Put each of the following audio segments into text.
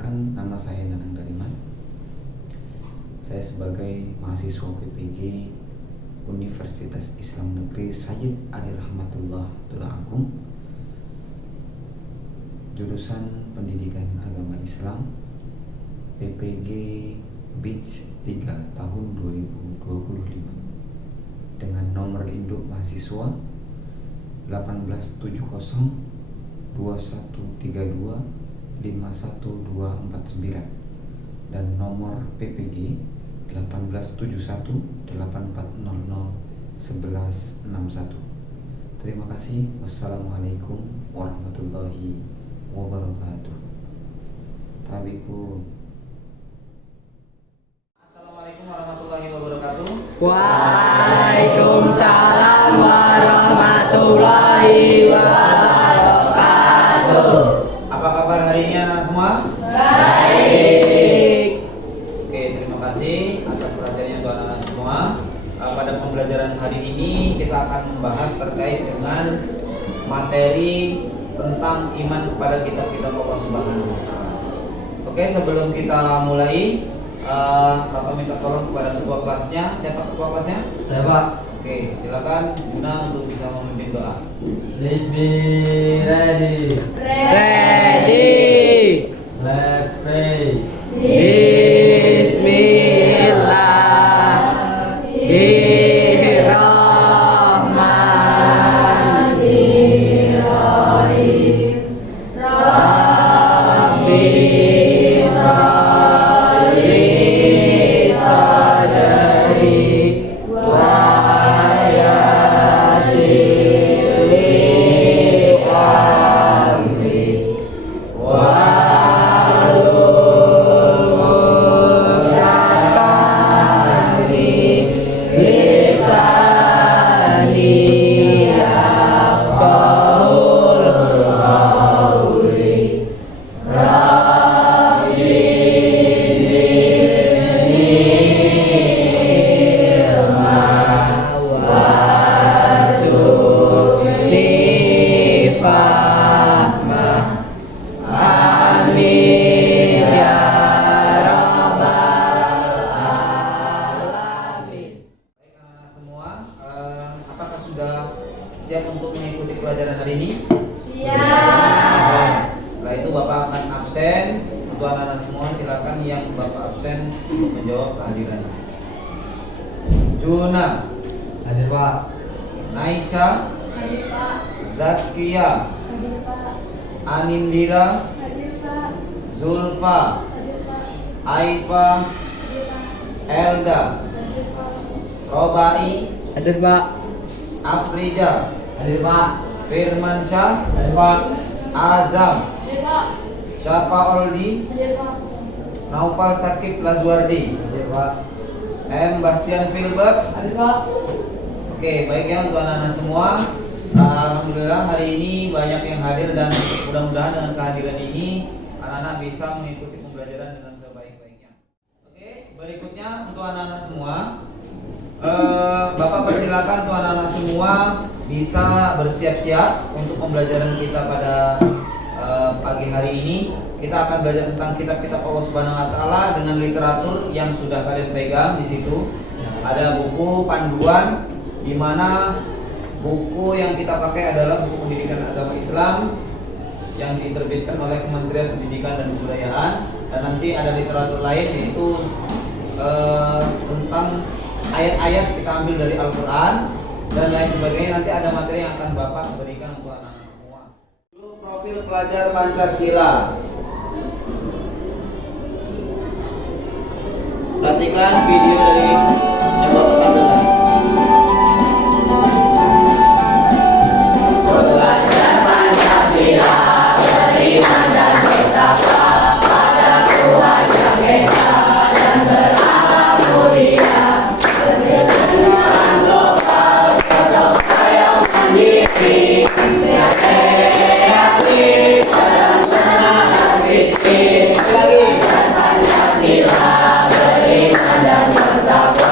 Perkenalkan, nama saya Nanang Dariman. Saya sebagai mahasiswa PPG Universitas Islam Negeri Sayyid Ali Rahmatullah Tulungagung, jurusan Pendidikan Agama Islam, PPG Batch 3 tahun 2025, dengan nomor induk mahasiswa 1870 2132 51249 dan nomor PPG 1871 8400 1161. Terima kasih. Wassalamualaikum warahmatullahi wabarakatuh. Tabikun. Assalamualaikum warahmatullahi wabarakatuh. Waalaikumsalam warahmatullahi wabarakatuh. Apa kabar hari ini anak semua? Baik. Oke, terima kasih atas perhatiannya untuk anak semua. Pada pembelajaran hari ini kita akan membahas terkait dengan materi tentang iman kepada kitab-kitab Allah Subhanahu wa Ta'ala. Oke, sebelum kita mulai, Bapak minta tolong kepada ketua kelasnya. Siapa ketua kelasnya? Saya Pak. Oke, silakan Guna untuk bisa memimpin doa. Please be ready. Ready. Let's pray. Bismillahirrahmanirrahim. Rabbi sholli sadri wa yassir li amri wahlul 'uqdatam min lisani yafqahul qawli. Rabbi zidni ilma warzuqni fahma. Amin ya rabbal alamin. Baik anak-anak semua, apakah sudah siap untuk mengikuti pelajaran hari ini? Siap. Setelah itu Bapak akan absen. Untuk anak-anak semua silakan yang Bapak absen untuk menjawab kehadiran. Juna, Hadir Pak. Naisha, Zaskia, Anindira, Zulfa, Aifa, Elda, Robai, Hadir Pak. Afrija, Hadir Pak. Firmansyah, Hadir Pak. Azam, Syafaoldi, Naufal Sakib Lazwardi, Hadir Pak. M. Bastian Filbert. Hadir Pak. Oke, baik ya untuk anak-anak semua. Alhamdulillah hari ini banyak yang hadir dan mudah-mudahan dengan kehadiran ini anak-anak bisa mengikuti pembelajaran dengan sebaik-baiknya. Oke, berikutnya untuk anak-anak semua, Bapak persilakan untuk anak-anak semua bisa bersiap-siap untuk pembelajaran kita pada pagi hari ini. Kita akan belajar tentang kitab-kitab Allah Subhanahu wa Ta'ala dengan literatur yang sudah kalian pegang di situ. Ada buku panduan, di mana buku yang kita pakai adalah buku pendidikan agama Islam yang diterbitkan oleh Kementerian Pendidikan dan Kebudayaan, dan nanti ada literatur lain yaitu tentang ayat-ayat kita ambil dari Al-Quran dan lain sebagainya. Nanti ada materi yang akan Bapak berikan untuk anak-anak semua. Dulu profil pelajar Pancasila. Perhatikan video dari yang Bapak tampilkan. Belajar Pancasila, beriman dan bertakwa pada Tuhan Yang Esa dan berakhlak mulia, berkenan lokal, gotong royong mandiri, kreatif dan menang kritis. Belajar Pancasila, beriman dan bertakwa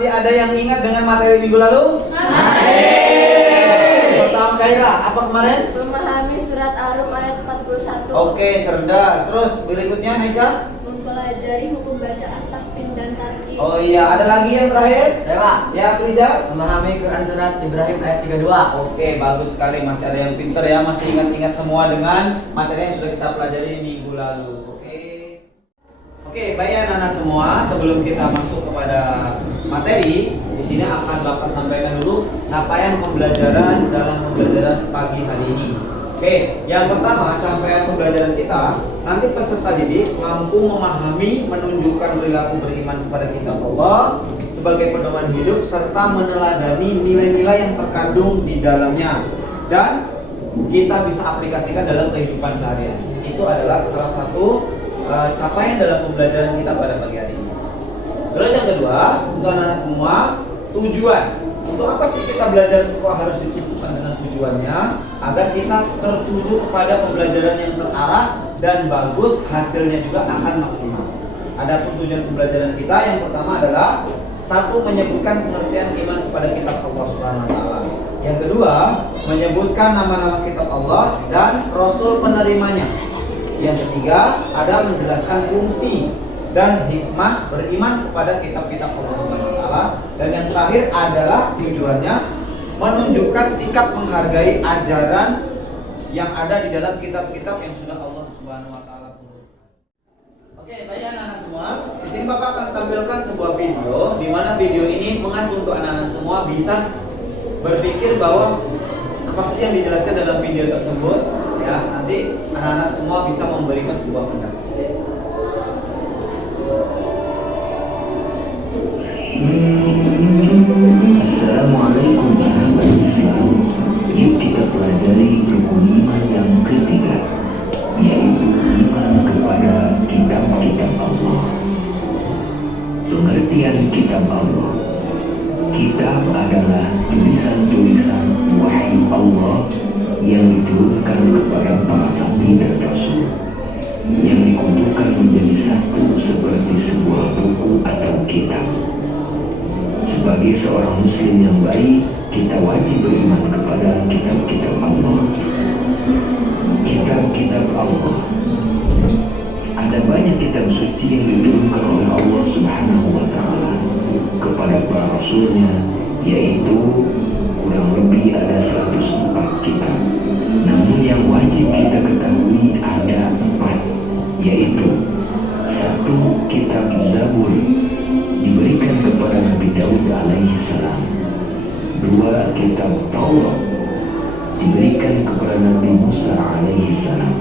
masih ada yang ingat dengan materi minggu lalu? Pertama Kaira, apa kemarin? Memahami surat Ar-Rum ayat 41. Oke, cerdas. Terus berikutnya Naisa? Mempelajari hukum bacaan, tahfidz dan tartil. Oh iya, ada lagi yang terakhir? Saya Pak. Ya, Frida? Memahami Quran surat Ibrahim ayat 32. Oke, bagus sekali. Masih ada yang pinter ya, masih ingat-ingat semua dengan materi yang sudah kita pelajari minggu lalu. Oke, baik anak-anak semua. Sebelum kita masuk kepada materi, di sini akan Bapak sampaikan dulu capaian pembelajaran dalam pembelajaran pagi hari ini. Oke, yang pertama capaian pembelajaran kita, nanti peserta didik mampu memahami, menunjukkan perilaku beriman kepada kitab Allah sebagai pedoman hidup serta meneladani nilai-nilai yang terkandung di dalamnya dan kita bisa aplikasikan dalam kehidupan sehari-hari. Itu adalah salah satu capaian dalam pembelajaran kita pada pagi hari ini. Terus yang kedua, untuk anak-anak semua, tujuan. Untuk apa sih kita belajar, kok harus ditentukan dengan tujuannya agar kita tertuju kepada pembelajaran yang terarah dan bagus, hasilnya juga akan maksimal. Ada tujuan pembelajaran kita yang pertama adalah satu, menyebutkan pengertian iman kepada kitab Allah Subhanahu wa taala. Yang kedua, menyebutkan nama-nama kitab Allah dan rasul penerimanya. Yang ketiga, ada menjelaskan fungsi dan hikmah beriman kepada kitab-kitab Allah Subhanahu wa taala. Dan yang terakhir adalah tujuannya menunjukkan sikap menghargai ajaran yang ada di dalam kitab-kitab yang sudah Allah Subhanahu wa taala turunkan. Oke, baik anak-anak semua. Di sini Bapak akan tampilkan sebuah video di mana video ini mengacu untuk anak-anak semua bisa berpikir bahwa apa sih yang dijelaskan dalam video tersebut, ya. Nanti anak-anak semua bisa memberikan sebuah pendapat. Assalamualaikum sahabat Islam. Yuk kita pelajari rukun iman yang ketiga, yaitu iman kepada kitab-kitab Allah. Pengertian kitab Allah. Kitab adalah tulisan-tulisan wahyu Allah yang diturunkan kepada para nabi dan rasul, yang dikumpulkan menjadi satu seperti sebuah buku atau kitab. Sebagai seorang muslim yang baik, kita wajib beriman kepada kitab-kitab Allah. Kitab-kitab Allah. Ada banyak kitab suci yang diturunkan oleh Allah Subhanahu wa taala kepada para rasulnya, yaitu kurang lebih ada 104 kitab. Namun yang wajib kita ketahui ada 4, yaitu 1. Kitab Zabur diberikan kepada Nabi Daud alaihi salam. 2. Kitab Taurat diberikan kepada Nabi Musa alaihi salam.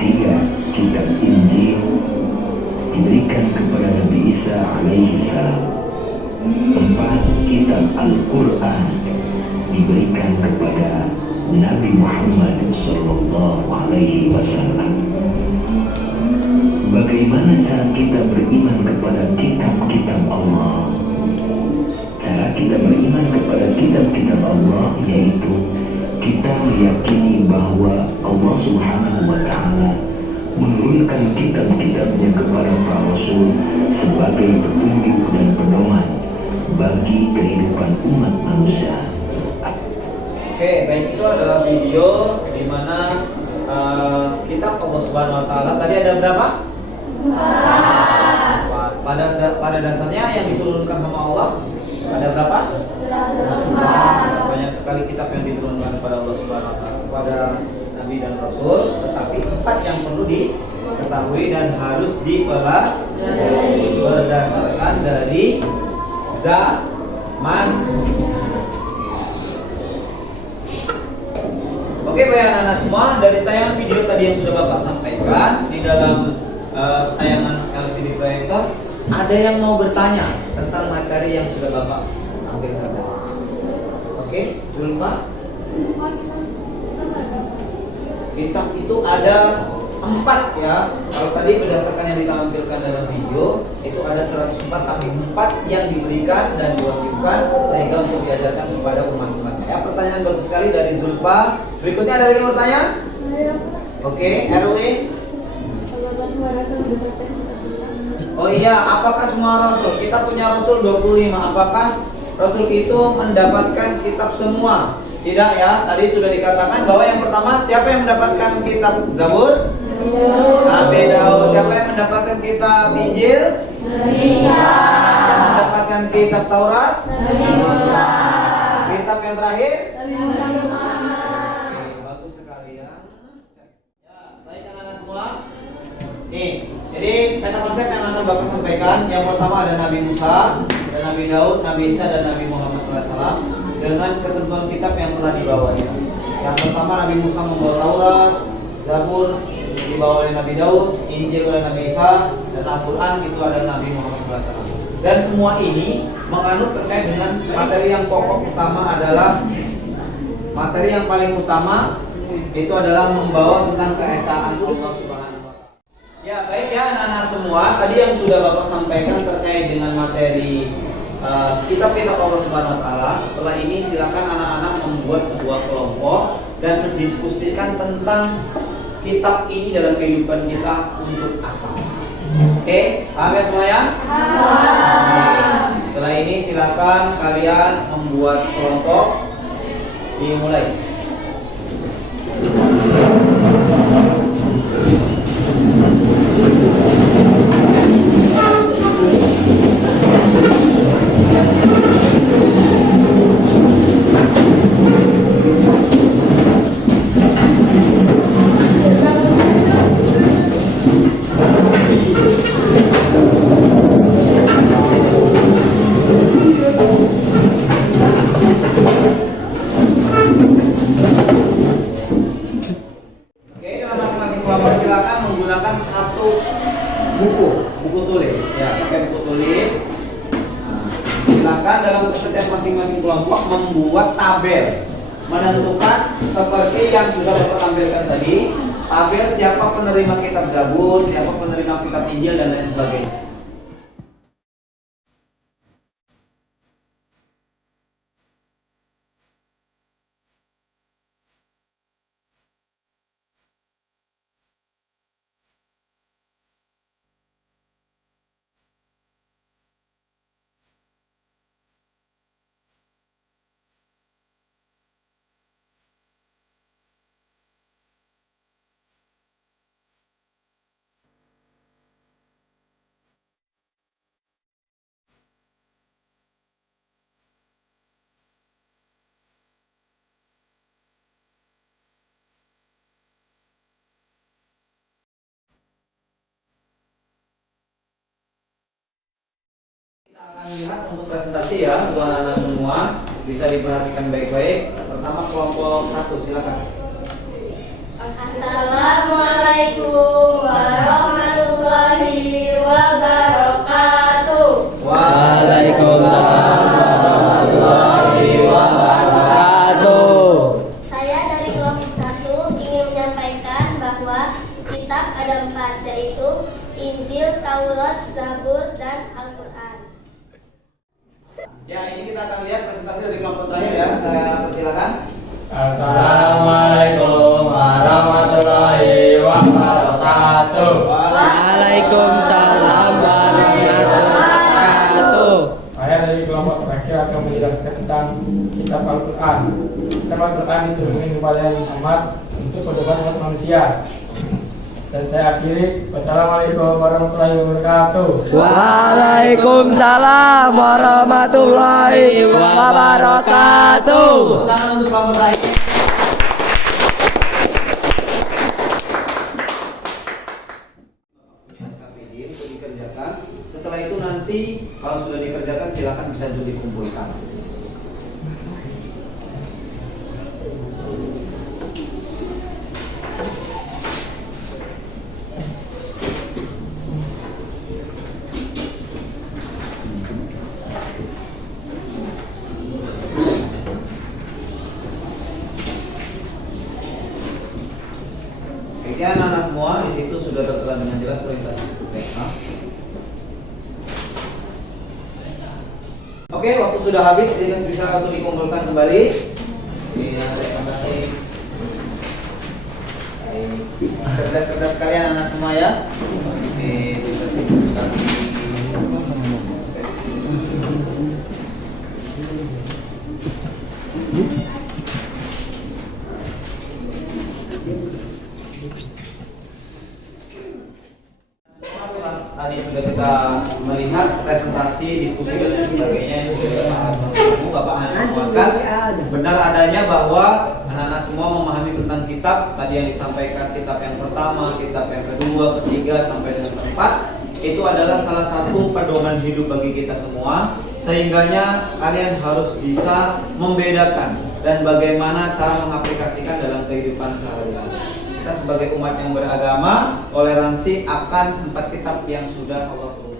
3. Kitab Injil diberikan kepada Nabi Isa alaihi salam. 4. Kitab Al-Quran diberikan kepada Nabi Muhammad sallallahu alaihi wasallam. Bagaimana cara kita beriman kepada kitab-kitab Allah? Cara kita beriman kepada kitab-kitab Allah yaitu kita meyakini bahwa Allah Subhanahu wa taala menurunkan kitab-kitabnya kepada para rasul sebagai petunjuk dan pedoman bagi kehidupan umat manusia. Oke, baik, itu adalah video di mana kitab Allah Subhanahu wa taala tadi ada berapa? Pada dasarnya yang diturunkan sama Allah ada berapa? 104. Banyak sekali kitab yang diturunkan kepada Allah Subhanahu wa taala kepada nabi dan rasul, tetapi 4 yang perlu diketahui dan harus dipelajari berdasarkan dari zaman. Oke, baik anak-anak semua, dari tayangan video tadi yang sudah Bapak sampaikan di dalam tayangan LCD proyektor, ada yang mau bertanya tentang materi yang sudah Bapak tampilkan. Oke, Zulfa. Kitab itu ada 4 ya. Kalau tadi berdasarkan yang ditampilkan dalam video itu ada 104, tapi 4 yang diberikan dan diwajibkan sehingga untuk diajarkan kepada umat-umat. Ya, pertanyaan bagus sekali dari Zulfa. Berikutnya ada lagi yang bertanya? Oke, RW. Oh iya, apakah semua rasul? Kita punya rasul 25. Apakah rasul itu mendapatkan kitab semua? Tidak ya. Tadi sudah dikatakan bahwa yang pertama siapa yang mendapatkan kitab Zabur? Nabi Daud. Siapa yang mendapatkan kitab Injil? Nabi Isa. Mendapatkan kitab Taurat? Nabi Musa. Kitab yang terakhir? Nabi Muhammad. Oke, bagus sekali ya. Ya, baik anak-anak semua. Nih, jadi peta konsep yang akan Bapak sampaikan. Yang pertama ada Nabi Musa, ada Nabi Daud, Nabi Isa, dan Nabi Muhammad SAW dengan ketentuan kitab yang telah dibawanya. Yang pertama Nabi Musa membawa Taurat, Zabur dibawa oleh Nabi Daud, Injil oleh Nabi Isa, dan Al-Quran itu adalah Nabi Muhammad SAW. Dan semua ini menganut terkait dengan materi yang pokok utama adalah materi yang paling utama itu adalah membawa tentang keesaan Allah Subhanahu wa Ta'ala. Ya, baik ya anak-anak semua, tadi yang sudah Bapak sampaikan terkait dengan materi kitab-kitab Allah Subhanahu wa Ta'ala. Setelah ini silakan anak-anak membuat sebuah kelompok dan mendiskusikan tentang kitab ini dalam kehidupan kita untuk apa. Oke, paham ya semuanya? Setelah ini silakan kalian membuat kelompok. Dimulai. buku tulis ya, pakai buku tulis. Nah, silakan dalam setiap masing-masing kelompok membuat tabel menentukan seperti yang sudah Bapak tampilkan tadi, tabel siapa penerima kitab Zabur, siapa penerima kitab Injil dan lain sebagainya. Kita akan lihat untuk presentasi ya, untuk anak-anak semua bisa diperhatikan baik-baik. Pertama kelompok 1, silakan. Assalamualaikum warahmatullahi wabarakatuh. Waalaikumsalam warahmatullahi wabarakatuh. Saya dari kelompok 1 ingin menyampaikan bahwa kitab ada 4, yaitu Injil, Taurat, Zabur, dan Al-Quran. Ya, ini kita akan lihat presentasi dari kelompok terakhir ya. Saya persilakan. Assalamualaikum warahmatullahi wabarakatuh. Waalaikumsalam warahmatullahi wabarakatuh. Saya dari kelompok terakhir akan menjelaskan tentang kitab Al-Quran. Kitab Al-Quran diturunkan kepada Muhammad untuk pedoman umat manusia. Dan saya akhiri, wassalamualaikum warahmatullahi wabarakatuh. Waalaikumsalam warahmatullahi wabarakatuh. Tangan untuk kelompok terakhir. KPD untuk dikerjakan. Setelah itu nanti kalau sudah dikerjakan silakan bisa dulu dikumpulkan. Ya, anak-anak semua di situ sudah tertera dengan jelas perintah mereka. Oke, waktu sudah habis, jadi bisa untuk dikumpulkan kembali. Terima kasih. Cerdas-cerdas kalian anak semua ya. Bisa Tadi sudah kita melihat presentasi, diskusi dan lain sebagainya yang sudah berlaku. Bapak mengatakan benar adanya bahwa anak-anak semua memahami tentang kitab tadi yang disampaikan, kitab yang pertama, kitab yang kedua, ketiga sampai dengan keempat. Itu adalah salah satu pedoman hidup bagi kita semua, sehingganya kalian harus bisa membedakan dan bagaimana cara mengaplikasikan dalam kehidupan sehari-hari. Kita sebagai umat yang beragama, toleransi akan 4 kitab yang sudah Allah turunkan.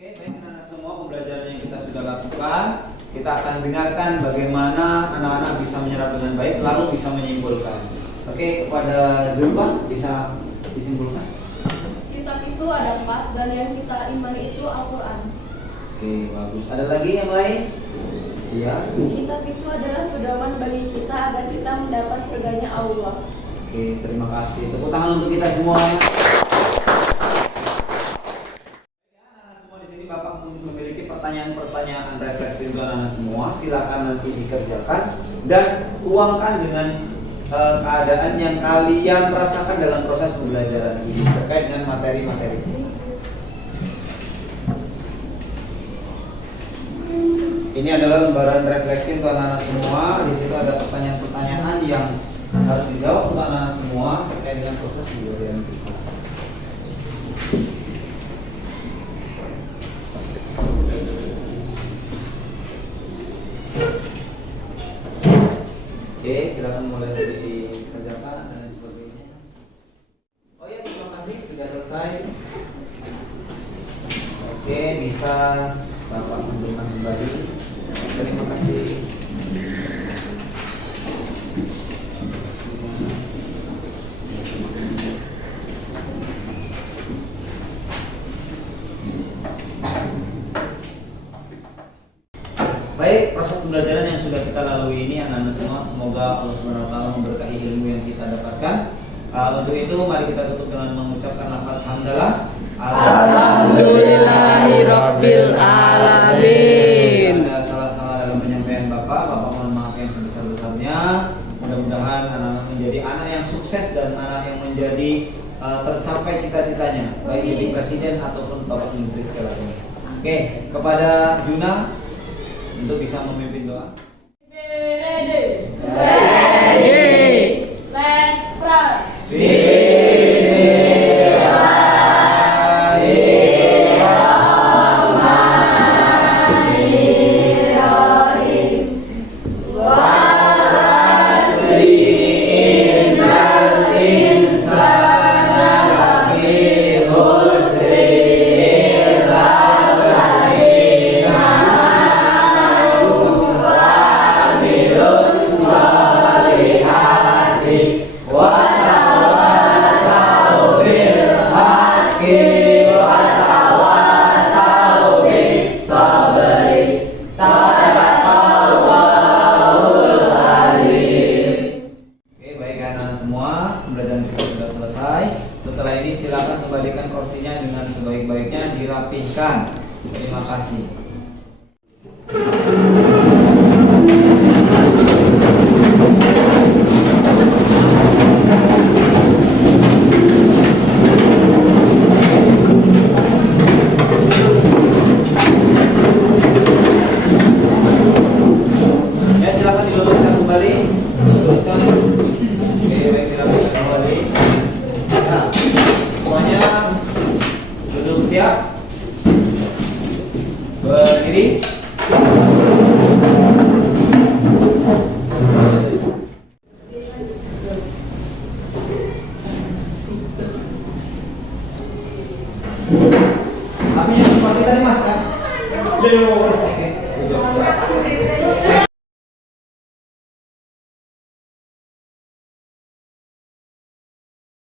Oke, baik anak-anak semua, pembelajaran yang kita sudah lakukan, kita akan dengarkan bagaimana anak-anak bisa menyerap dengan baik, lalu bisa menyimpulkan. Oke, kepada Jumpa bisa disimpulkan. Kitab itu ada 4 dan yang kita imani itu Al-Quran. Oke, bagus. Ada lagi yang lain? Iya. Kitab itu adalah pedoman bagi kita agar kita mendapat surganya Allah. Oke, terima kasih. Tepuk tangan untuk kita semuanya. Bapak memiliki pertanyaan-pertanyaan refleksi untuk anak semua, silakan nanti dikerjakan dan tuangkan dengan keadaan yang kalian rasakan dalam proses pembelajaran ini terkait dengan materi-materi. Ini adalah lembaran refleksi untuk anak-anak semua. Di situ ada pertanyaan-pertanyaan yang harus dijawab untuk anak-anak semua terkait dengan proses pembelajaran kita. Oke, silakan mulai dikerjakan dan lain sebagainya. Oh ya, terima kasih sudah selesai. Oke, bisa Bapak munculkan kembali. Terima kasih. Baik, proses pembelajaran yang sudah kita lalui ini anak-anak semua, semoga Allah Subhanahu wa taala memberkahi ilmu yang kita dapatkan. Untuk itu mari kita tutup dengan mengucapkan lafaz hamdalah. Alhamdulillahirabbil alamin. Ada salah-salah dalam penyampaian Bapak mohon maaf yang sebesar-besarnya. Mudah-mudahan anak-anak menjadi anak yang sukses dan anak yang menjadi tercapai cita-citanya, baik jadi presiden ataupun Bapak Menteri sekalian. Oke, kepada Juna untuk bisa memimpin doa. Ready. Ready. Let's pray. Setelah ini silakan kembalikan kursinya dengan sebaik-baiknya, dirapihkan. Terima kasih. Ya, silakan diluruskan kembali. Diluruskan. Oke, baik, dirapihkan kembali. Nah, semuanya duduk siap. Berdiri. Tapi yang seperti tadi mas kan? Oke.